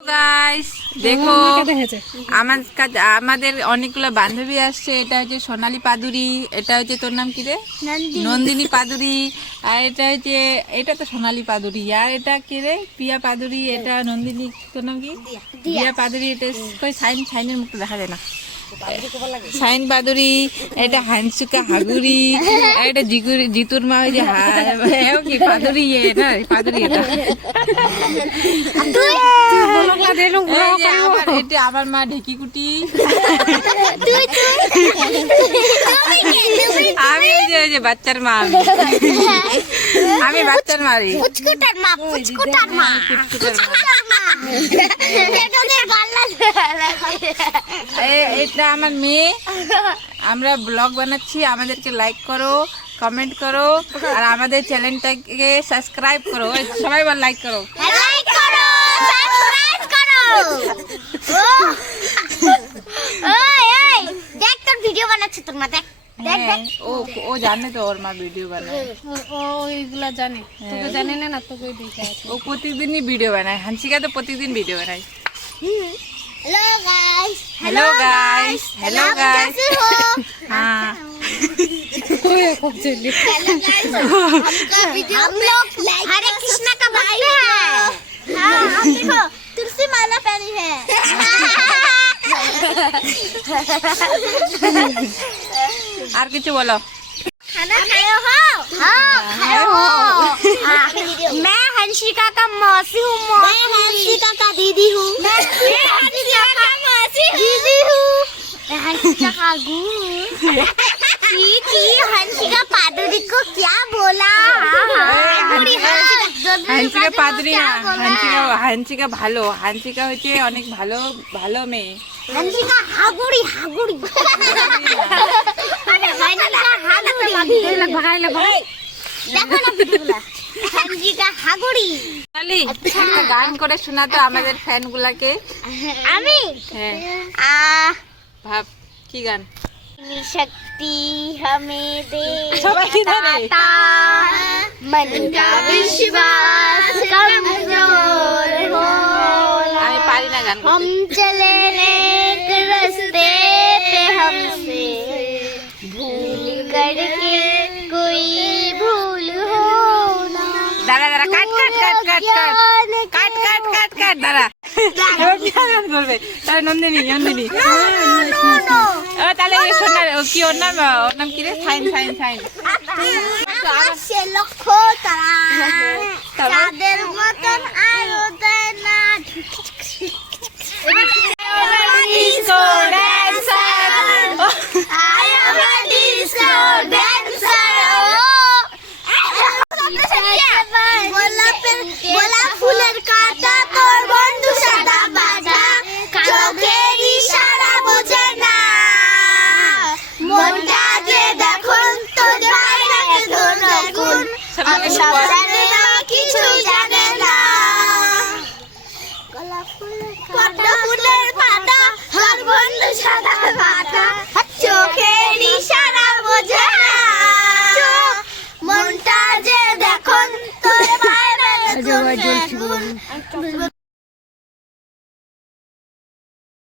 Guys দেখো আমাদের অনেকগুলো বান্ধবী আসছে। এটা হচ্ছে সোনালী পাদুরি, এটা হচ্ছে তোর নাম কি রে? নন্দিনী পাদুরি। আর এটা হচ্ছে, এটা তো সোনালী পাদুরি। আর এটা কি রে? পিয়া পাদুরি। এটা নন্দিনী, তোর নাম কি? দিয়া পাদুরি। এটা কই সাইনের মুখটা দেখা যায় না। সাইন পাদুরি। এটা হানসুকা হাগুরি। এটা জিতুর মা ওই যে কি পাদুরি না পাদুরি। এটা আমার মা ঢেকিকুটি। আমি ওই যে বাচ্চার মা, আমি বাচ্চার মারি। এটা আমার মেয়ে। আমরা ব্লগ বানাচ্ছি, আমাদেরকে লাইক করো, কমেন্ট করো, আর আমাদের চ্যানেলটাকে সাবস্ক্রাইব করো। সবাই বল লাইক করো, দেখ তোর ভিডিও বানাচ্ছে তোর মা, দেখ দেখ দেখ। ও জানে তো ওর মা ভিডিও বানায়। ও এইগুলা জানে, তোকে জানে না, না তোকে দেখে ও প্রতিদিনই ভিডিও বানায়। হানসিকা তো প্রতিদিন ভিডিও বানায়। Hello guys, hello guys, hello guys. हाँ हम लोग हरे कृष्णा का भाई है। हाँ हम देखो तुलसी माला पहनी है। আর কিছু বলো। खाना खाए हो? हाँ खाए हो। मैं हंसिका का मौसी हूँ। मैं हंसिका का दीदी हूँ। मैं हंसिका का मौसी दीदी हूँ। मैं हंसिका का गुरु। हंसिका पादुरी को क्या बोला? হানসিকা পাদুরি না, হানসিকা ভালো। হানসিকা হচ্ছে অনেক ভালো ভালো মেয়ে। हंसिका हागुड़ी हागुड़ी। দেখো না ভিডিওগুলা। हंसिका हागुड़ी। চলি একটা গান করে শোনাতো আমাদের ফ্যান গুলাকে। আমি হ্যাঁ ভাব কি গান? शक्ति हमें दे সবাই কি ধরে? मन का विश्वास कमजोर हो। আমি पारी ना गान हम चले एक रास्ते पे हमसे भूल करके कोई भूल हो ना। দাঁড়া দাঁড়া কাট কাট কাট কাট কাট কাট কাট কাট কাট দাঁড়া। এবার কি গান করবে? তাহলে নন্দিনী নন্দিনী। তাহলে শোনা কি ওর নাম কি রে? Sign sign sign. সে লক্ষ তারা তাদের মতন আরো দেয় না। Disco dancer, I am a disco dancer. গোলাপ ফুলের কাঁটা তোর বন্ধু সাদা বাজা, চোখের ইশারা বোঝে না, মনটা যে দেখুন তো যায় না ধরুন, আমি সব জানে না কিছু জানে না। গোলাপ ফুলের কাঁটা ফুলের পাতা তোর বন্ধু সাদা বাজা,